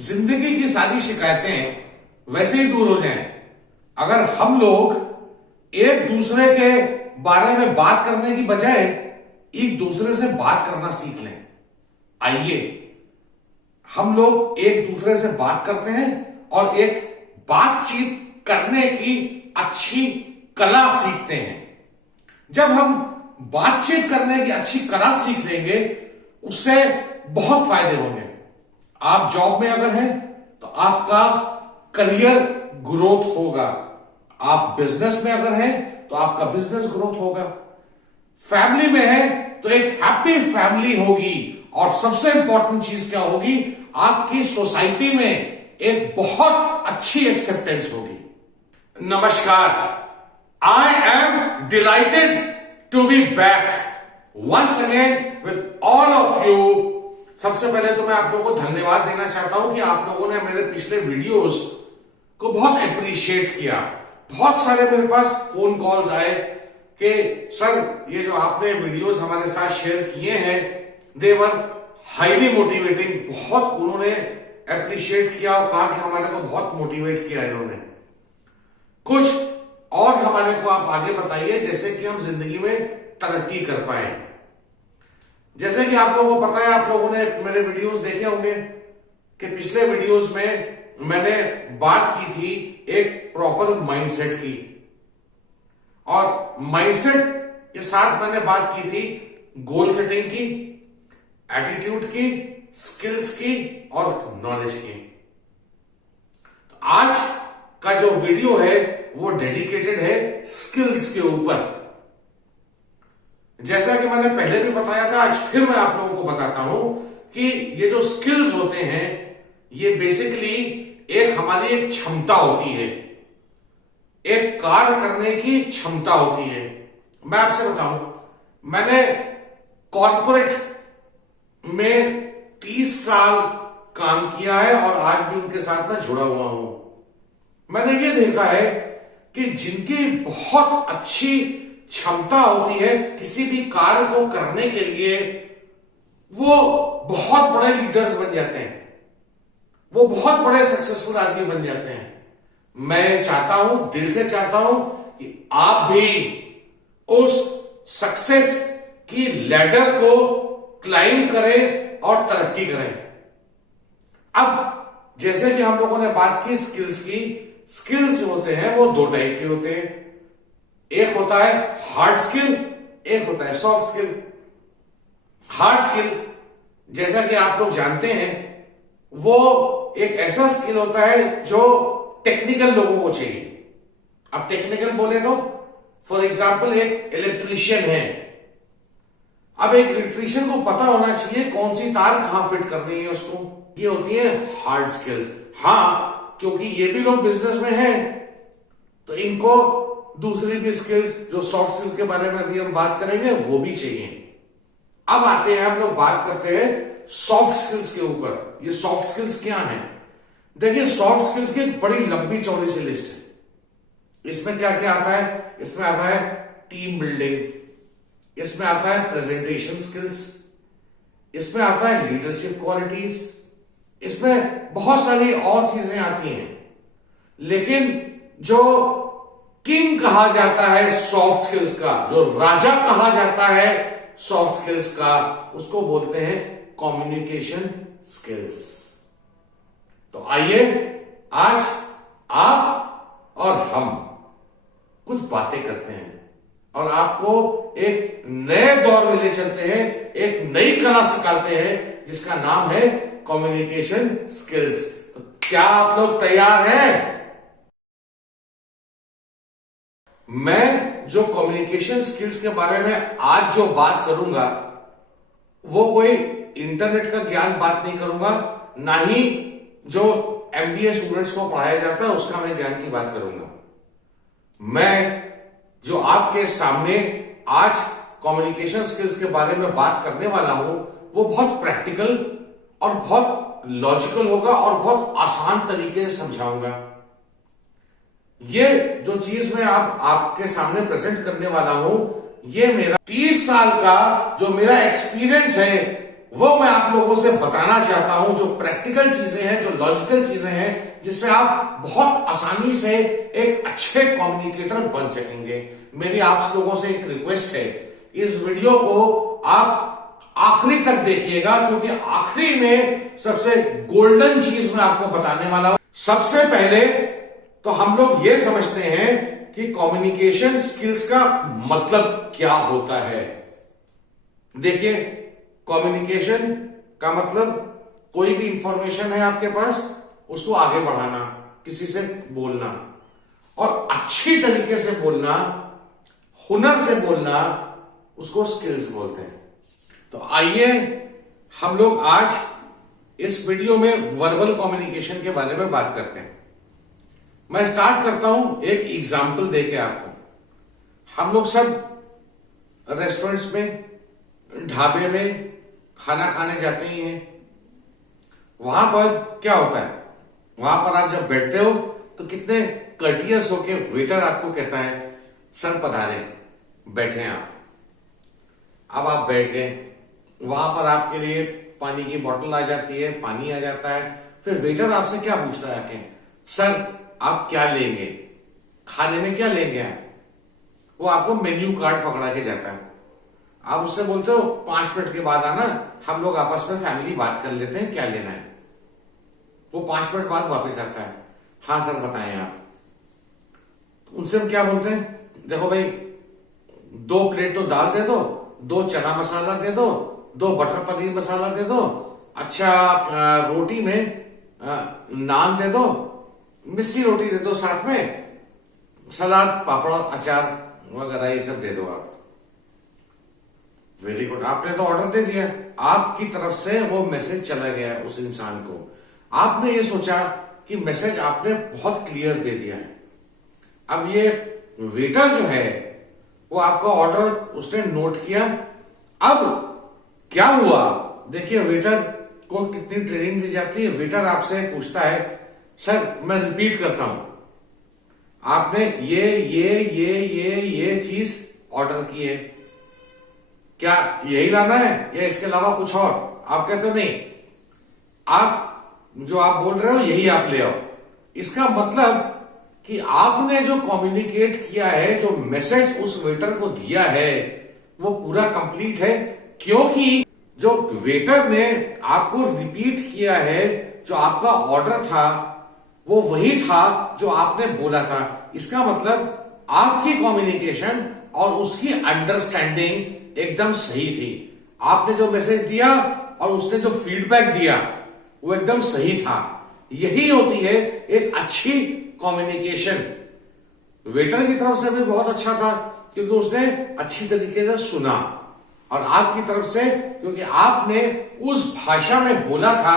जिंदगी की सारी शिकायतें वैसे ही दूर हो जाएं अगर हम लोग एक दूसरे के बारे में बात करने की बजाय एक दूसरे से बात करना सीख लें। आइए हम लोग एक दूसरे से बात करते हैं और एक बातचीत करने की अच्छी कला सीखते हैं। जब हम बातचीत करने की अच्छी कला सीख लेंगे उससे बहुत फायदे होंगे। आप जॉब में अगर हैं तो आपका करियर ग्रोथ होगा, आप बिजनेस में अगर हैं तो आपका बिजनेस ग्रोथ होगा, फैमिली में है तो एक हैप्पी फैमिली होगी और सबसे इंपॉर्टेंट चीज क्या होगी, आपकी सोसाइटी में एक बहुत अच्छी एक्सेप्टेंस होगी। नमस्कार, I am delighted to be back once again with all of you. सबसे पहले तो मैं आप लोगों को धन्यवाद देना चाहता हूं कि आप लोगों ने मेरे पिछले वीडियोस को बहुत अप्रिशिएट किया। बहुत सारे मेरे पास फोन कॉल्स आए कि सर ये जो आपने वीडियोस हमारे साथ शेयर किए हैं दे वर हाईली मोटिवेटिंग। बहुत उन्होंने अप्रिशिएट किया और कहा कि हमारे को बहुत मोटिवेट किया इन्होंने। कुछ और हमारे को आप आगे बताइए जैसे कि हम जिंदगी में तरक्की कर पाए। जैसे कि आप लोगों को पता है, आप लोगों ने मेरे वीडियोस देखे होंगे कि पिछले वीडियोस में मैंने बात की थी एक प्रॉपर माइंडसेट की, और माइंडसेट के साथ मैंने बात की थी गोल सेटिंग की, एटीट्यूड की, स्किल्स की और नॉलेज की। तो आज का जो वीडियो है वो डेडिकेटेड है स्किल्स के ऊपर। जैसा कि मैंने पहले भी बताया था, आज फिर मैं आप लोगों को बताता हूं कि ये जो स्किल्स होते हैं ये बेसिकली एक हमारी एक क्षमता होती है, एक कार्य करने की क्षमता होती है। मैं आपसे बताऊं, मैंने कॉर्पोरेट में 30 साल काम किया है और आज भी उनके साथ मैं जुड़ा हुआ हूं। मैंने ये देखा है कि जिनकी बहुत अच्छी क्षमता होती है किसी भी कार्य को करने के लिए, वो बहुत बड़े लीडर्स बन जाते हैं, वो बहुत बड़े सक्सेसफुल आदमी बन जाते हैं। मैं चाहता हूं, दिल से चाहता हूं कि आप भी उस सक्सेस की लैडर को क्लाइंब करें और तरक्की करें। अब जैसे कि हम लोगों ने बात की स्किल्स की, स्किल्स जो होते हैं वो दो टाइप के होते हैं। एक होता है हार्ड स्किल, एक होता है सॉफ्ट स्किल। हार्ड स्किल जैसा कि आप लोग जानते हैं वो एक ऐसा स्किल होता है जो टेक्निकल लोगों को चाहिए। अब टेक्निकल बोले तो फॉर एग्जाम्पल एक इलेक्ट्रीशियन है। अब एक इलेक्ट्रीशियन को पता होना चाहिए कौन सी तार कहां फिट करनी है उसको। ये होती है हार्ड स्किल्स। हाँ, क्योंकि ये भी लोग बिजनेस में हैं तो इनको दूसरी भी स्किल्स जो सॉफ्ट स्किल्स के बारे में अभी हम बात करेंगे वो भी चाहिए। अब आते हैं, हम लोग बात करते हैं सॉफ्ट स्किल्स के ऊपर। ये सॉफ्ट स्किल्स क्या हैं? देखिए, सॉफ्ट स्किल्स की एक बड़ी लंबी चौड़ी सी लिस्ट है। इसमें क्या क्या आता है? इसमें आता है टीम बिल्डिंग, इसमें आता है प्रेजेंटेशन स्किल्स, इसमें आता है लीडरशिप क्वालिटीज, इसमें बहुत सारी और चीजें आती हैं। लेकिन जो किंग कहा जाता है सॉफ्ट स्किल्स का, जो राजा कहा जाता है सॉफ्ट स्किल्स का, उसको बोलते हैं कम्युनिकेशन स्किल्स। तो आइए आज आप और हम कुछ बातें करते हैं और आपको एक नए दौर में ले चलते हैं, एक नई कला सिखाते हैं जिसका नाम है कम्युनिकेशन स्किल्स। तो क्या आप लोग तैयार हैं? मैं जो कम्युनिकेशन स्किल्स के बारे में आज जो बात करूंगा वो कोई इंटरनेट का ज्ञान बात नहीं करूंगा, ना ही जो एमबीए स्टूडेंट्स को पढ़ाया जाता है उसका मैं ज्ञान की बात करूंगा। मैं जो आपके सामने आज कम्युनिकेशन स्किल्स के बारे में बात करने वाला हूं वो बहुत प्रैक्टिकल और बहुत लॉजिकल होगा और बहुत आसान तरीके से समझाऊंगा। ये जो चीज मैं आपके सामने प्रेजेंट करने वाला हूं ये मेरा 30 साल का जो मेरा एक्सपीरियंस है वो मैं आप लोगों से बताना चाहता हूं, जो प्रैक्टिकल चीजें हैं, जो लॉजिकल चीजें हैं, जिससे आप बहुत आसानी से एक अच्छे कम्युनिकेटर बन सकेंगे। मेरी आप लोगों से एक रिक्वेस्ट है, इस वीडियो को आप आखिरी तक देखिएगा, क्योंकि आखिरी में सबसे गोल्डन चीज मैं आपको बताने वाला हूं। सबसे पहले तो हम लोग ये समझते हैं कि कम्युनिकेशन स्किल्स का मतलब क्या होता है। देखिए, कम्युनिकेशन का मतलब कोई भी इंफॉर्मेशन है आपके पास, उसको आगे बढ़ाना, किसी से बोलना, और अच्छी तरीके से बोलना, हुनर से बोलना, उसको स्किल्स बोलते हैं। तो आइए हम लोग आज इस वीडियो में वर्बल कम्युनिकेशन के बारे में बात करते हैं। मैं स्टार्ट करता हूं एक एग्जाम्पल देके आपको। हम लोग सब रेस्टोरेंट्स में, ढाबे में खाना खाने जाते ही हैं। वहां पर क्या होता है, वहां पर आप जब बैठते हो तो कितने कर्टियस होके वेटर आपको कहता है, सर पधारे, बैठे आप। अब आप बैठ गए, वहां पर आपके लिए पानी की बोतल आ जाती है, पानी आ जाता है। फिर वेटर आपसे क्या पूछता है आके, सर आप क्या लेंगे, खाने में क्या लेंगे आप? वो आपको मेन्यू कार्ड पकड़ा के जाता है। आप उससे बोलते हो 5 मिनट के बाद आना, हम लोग आपस में फैमिली बात कर लेते हैं, क्या लेना है। वो 5 मिनट बाद वापस आता है, हाँ सर बताएं आप। तो उनसे हम क्या बोलते हैं, देखो भाई 2 प्लेट तो दाल दे दो, 2 चना मसाला दे दो, 2 बटर पनीर मसाला दे दो, अच्छा रोटी में नान दे दो, मिस्सी रोटी दे दो, साथ में सलाद, पापड़, अचार वगैरह ये सब दे दो आप। वेरी गुड, आपने तो ऑर्डर दे दिया, आपकी तरफ से वो मैसेज चला गया उस इंसान को। आपने ये सोचा कि मैसेज आपने बहुत क्लियर दे दिया है। अब ये वेटर जो है वो आपका ऑर्डर उसने नोट किया। अब क्या हुआ, देखिए वेटर को कितनी ट्रेनिंग दी जाती है। वेटर आपसे पूछता है, सर मैं रिपीट करता हूं, आपने ये चीज ऑर्डर की है, क्या यही लाना है या इसके अलावा कुछ और? आप कहते हो नहीं, आप जो आप बोल रहे हो यही आप ले आओ। इसका मतलब कि आपने जो कम्युनिकेट किया है, जो मैसेज उस वेटर को दिया है, वो पूरा कंप्लीट है, क्योंकि जो वेटर ने आपको रिपीट किया है, जो आपका ऑर्डर था वो वही था जो आपने बोला था। इसका मतलब आपकी कम्युनिकेशन और उसकी अंडरस्टैंडिंग एकदम सही थी। आपने जो मैसेज दिया और उसने जो फीडबैक दिया वो एकदम सही था। यही होती है एक अच्छी कम्युनिकेशन। वेटर की तरफ से भी बहुत अच्छा था, क्योंकि उसने अच्छी तरीके से सुना, और आपकी तरफ से क्योंकि आपने उस भाषा में बोला था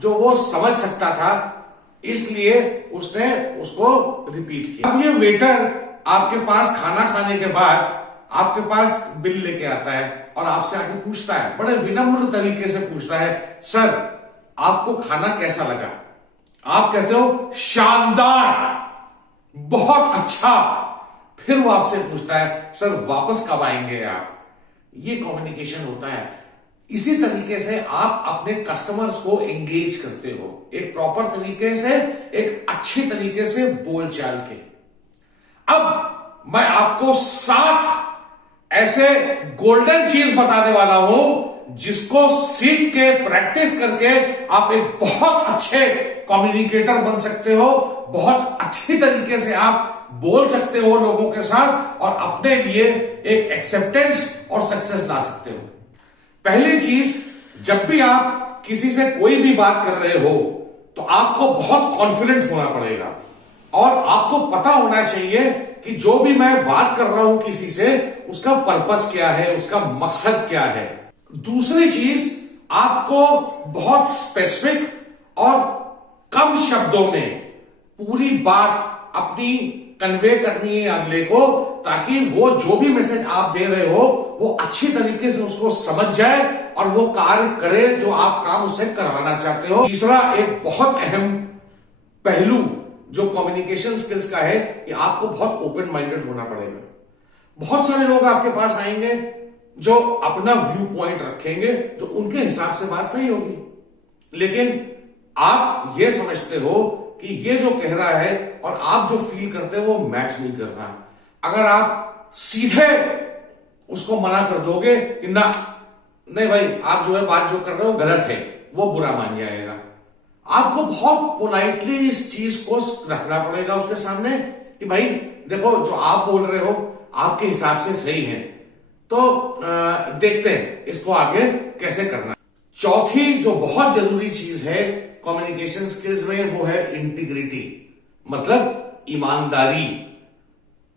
जो वो समझ सकता था, इसलिए उसने उसको रिपीट किया। अब ये वेटर आपके पास खाना खाने के बाद आपके पास बिल लेके आता है और आपसे आके पूछता है, बड़े विनम्र तरीके से पूछता है, सर आपको खाना कैसा लगा? आप कहते हो शानदार, बहुत अच्छा। फिर वो आपसे पूछता है, सर वापस कब आएंगे आप? ये कम्युनिकेशन होता है। इसी तरीके से आप अपने कस्टमर्स को एंगेज करते हो, एक प्रॉपर तरीके से, एक अच्छी तरीके से बोलचाल के। अब मैं आपको 7 ऐसे गोल्डन चीज बताने वाला हूं, जिसको सीख के, प्रैक्टिस करके आप एक बहुत अच्छे कम्युनिकेटर बन सकते हो, बहुत अच्छी तरीके से आप बोल सकते हो लोगों के साथ, और अपने लिए एक एक्सेप्टेंस और सक्सेस ला सकते हो। पहली चीज, जब भी आप किसी से कोई भी बात कर रहे हो तो आपको बहुत कॉन्फिडेंट होना पड़ेगा, और आपको पता होना चाहिए कि जो भी मैं बात कर रहा हूं किसी से, उसका पर्पस क्या है, उसका मकसद क्या है। दूसरी चीज, आपको बहुत स्पेसिफिक और कम शब्दों में पूरी बात अपनी कन्वे करनी है अगले को, ताकि वो जो भी मैसेज आप दे रहे हो वो अच्छी तरीके से उसको समझ जाए और वो कार्य करे जो आप काम उससे करवाना चाहते हो। तीसरा एक बहुत अहम पहलू जो कम्युनिकेशन स्किल्स का है, कि आपको बहुत ओपन माइंडेड होना पड़ेगा। बहुत सारे लोग आपके पास आएंगे, जो अपना व्यू पॉइंट रखेंगे, जो उनके हिसाब से बात सही होगी। लेकिन आप ये समझते हो कि ये जो कह रहा है और आप जो फील करते हो वो मैच नहीं कर रहा। अगर आप सीधे उसको मना कर दोगे कि ना, नहीं भाई, आप जो है बात जो कर रहे हो गलत है, वो बुरा मान जाएगा। आपको बहुत पोलाइटली इस चीज को रखना पड़ेगा उसके सामने कि भाई देखो, जो आप बोल रहे हो आपके हिसाब से सही है, तो देखते हैं इसको आगे कैसे करना। चौथी जो बहुत जरूरी चीज है कम्युनिकेशन स्किल्स में, वो है इंटीग्रिटी, मतलब ईमानदारी।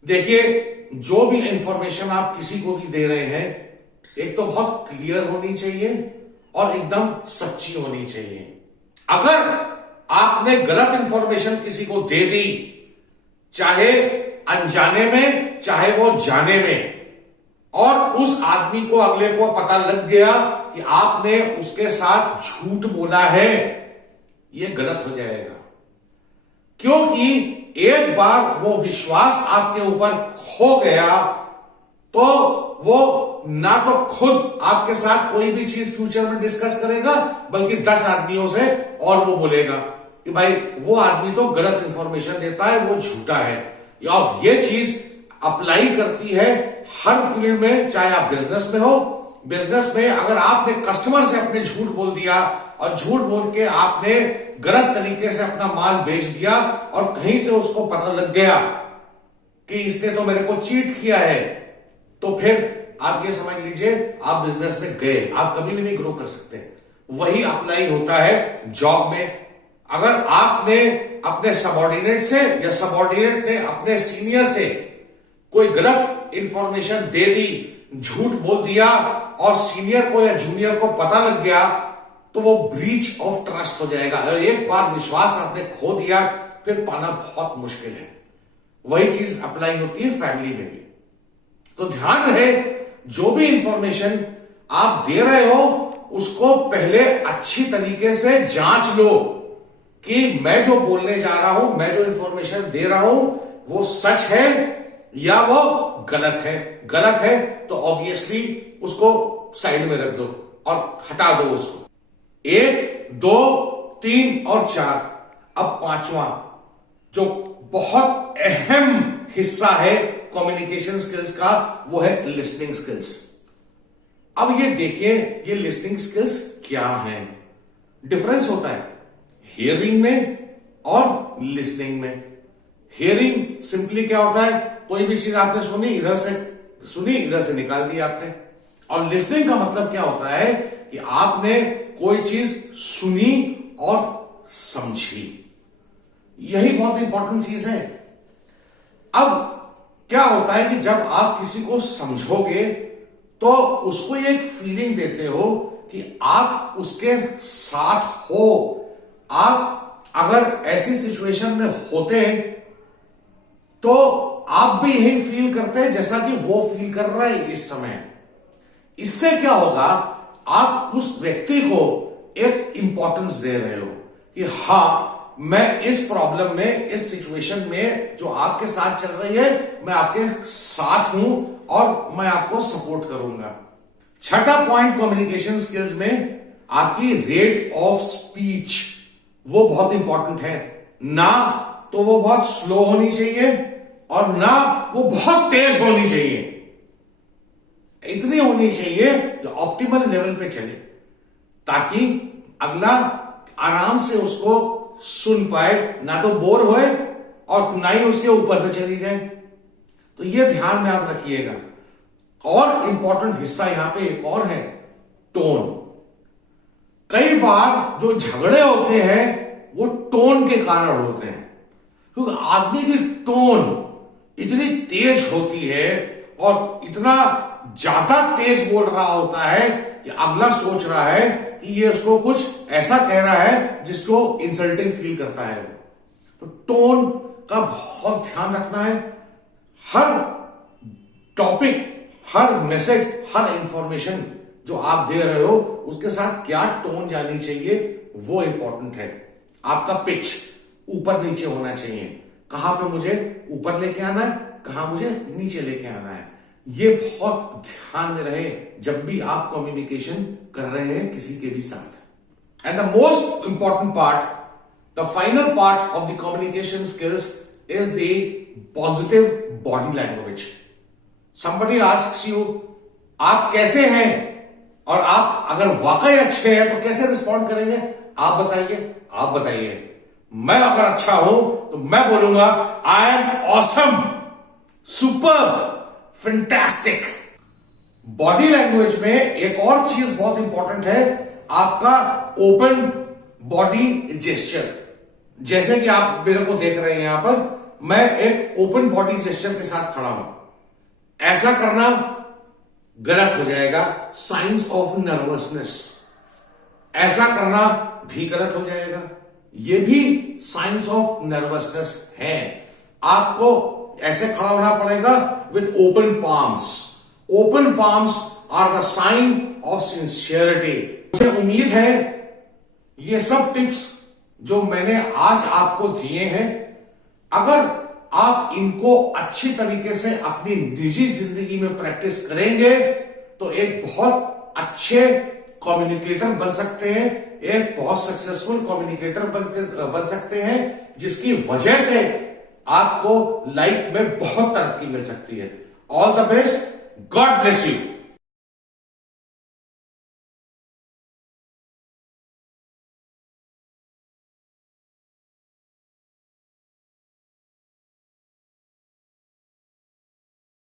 देखिए, जो भी इंफॉर्मेशन आप किसी को भी दे रहे हैं, एक तो बहुत क्लियर होनी चाहिए और एकदम सच्ची होनी चाहिए। अगर आपने गलत इंफॉर्मेशन किसी को दे दी, चाहे अनजाने में चाहे वो जाने में, और उस आदमी को, अगले को पता लग गया कि आपने उसके साथ झूठ बोला है, ये गलत हो जाएगा। क्योंकि एक बार वो विश्वास आपके ऊपर खो गया तो वो ना तो खुद आपके साथ कोई भी चीज फ्यूचर में डिस्कस करेगा, बल्कि 10 आदमियों से और वो बोलेगा कि भाई वो आदमी तो गलत इंफॉर्मेशन देता है, वो झूठा है। और ये चीज अप्लाई करती है हर फील्ड में, चाहे आप बिजनेस में हो। बिजनेस में अगर आपने कस्टमर से अपने झूठ बोल दिया और झूठ बोल के आपने गलत तरीके से अपना माल बेच दिया और कहीं से उसको पता लग गया कि इसने तो मेरे को चीट किया है, तो फिर आप ये समझ लीजिए आप बिजनेस में गए, आप कभी भी नहीं ग्रो कर सकते। वही अप्लाई होता है जॉब में। अगर आपने अपने सबऑर्डिनेट से या सबऑर्डिनेट ने अपने सीनियर से कोई गलत इंफॉर्मेशन दे दी, झूठ बोल दिया और सीनियर को या जूनियर को पता लग गया, तो वो ब्रीच ऑफ ट्रस्ट हो जाएगा। अगर एक बार विश्वास आपने खो दिया, फिर पाना बहुत मुश्किल है। वही चीज अप्लाई होती है फैमिली में भी। तो ध्यान रहे, जो भी इंफॉर्मेशन आप दे रहे हो उसको पहले अच्छी तरीके से जांच लो कि मैं जो बोलने जा रहा हूं, मैं जो इंफॉर्मेशन दे रहा हूं, वो सच है या वो गलत है। गलत है तो ऑब्वियसली उसको साइड में रख दो और हटा दो उसको। 1, 2, 3 और 4। अब 5वां जो बहुत अहम हिस्सा है कम्युनिकेशन स्किल्स का, वो है लिसनिंग स्किल्स। अब ये देखिए, ये लिसनिंग स्किल्स क्या है। डिफरेंस होता है हियरिंग में और लिसनिंग में। हियरिंग सिंपली क्या होता है, कोई भी चीज आपने सुनी, इधर से निकाल दी आपने। और लिसनिंग का मतलब क्या होता है कि आपने कोई चीज सुनी और समझी। यही बहुत इंपॉर्टेंट चीज है। अब क्या होता है कि जब आप किसी को समझोगे तो उसको एक फीलिंग देते हो कि आप उसके साथ हो। आप अगर ऐसी सिचुएशन में होते तो आप भी यही फील करते हैं जैसा कि वो फील कर रहा है इस समय। इससे क्या होगा, आप उस व्यक्ति को एक इंपॉर्टेंस दे रहे हो कि हाँ, मैं इस प्रॉब्लम में, इस सिचुएशन में जो आपके साथ चल रही है, मैं आपके साथ हूं और मैं आपको सपोर्ट करूंगा। छठा पॉइंट कम्युनिकेशन स्किल्स में आपकी रेट ऑफ स्पीच, वो बहुत इंपॉर्टेंट है। ना तो वो बहुत स्लो होनी चाहिए और ना वो बहुत तेज होनी चाहिए। इतनी होनी चाहिए जो ऑप्टिमल लेवल पे चले, ताकि अगला आराम से उसको सुन पाए, ना तो बोर होए और ना ही उसके ऊपर से चली जाए। तो ये ध्यान में आप रखिएगा। और इंपॉर्टेंट हिस्सा यहां पे एक और है, टोन। कई बार जो झगड़े होते हैं वो टोन के कारण होते हैं, क्योंकि आदमी की टोन इतनी तेज होती है और इतना ज्यादा तेज बोल रहा होता है कि अगला सोच रहा है कि ये उसको कुछ ऐसा कह रहा है जिसको इंसल्टिंग फील करता है। तो टोन का बहुत ध्यान रखना है। हर टॉपिक, हर मैसेज, हर इंफॉर्मेशन जो आप दे रहे हो उसके साथ क्या टोन जानी चाहिए, वो इंपॉर्टेंट है। आपका पिच ऊपर नीचे होना चाहिए। कहां पे मुझे ऊपर लेके आना है, कहां मुझे नीचे लेके आना है, ये बहुत ध्यान में रहे। जब भी आप कम्युनिकेशन कर रहे हैं किसी के भी साथ। And the most important part, the final part of the communication skills is the positive body language. Somebody asks you, आप कैसे हैं, और आप अगर वाकई अच्छे हैं तो कैसे रिस्पॉन्ड करेंगे? आप बताइए, आप बताइए। मैं अगर अच्छा हूं तो मैं बोलूंगा I am awesome, super, fantastic. Body language में एक और चीज बहुत इंपॉर्टेंट है, आपका ओपन बॉडी जेस्चर। जैसे कि आप मेरे को देख रहे हैं यहां पर, मैं एक ओपन बॉडी जेस्चर के साथ खड़ा हूं। ऐसा करना गलत हो जाएगा, साइंस ऑफ नर्वसनेस। ऐसा करना भी गलत हो जाएगा, ये भी साइंस ऑफ नर्वसनेस है। आपको ऐसे खड़ा होना पड़ेगा with open palms. Open palms are the sign of sincerity. मुझे उम्मीद है ये सब टिप्स जो मैंने आज आपको दिए हैं, अगर आप इनको अच्छी तरीके से अपनी निजी जिंदगी में प्रैक्टिस करेंगे तो एक बहुत अच्छे कम्युनिकेटर बन सकते हैं, एक बहुत सक्सेसफुल कम्युनिकेटर बन सकते हैं, जिसकी वजह से आपको लाइफ में बहुत तरक्की मिल सकती है। All the best, God bless you.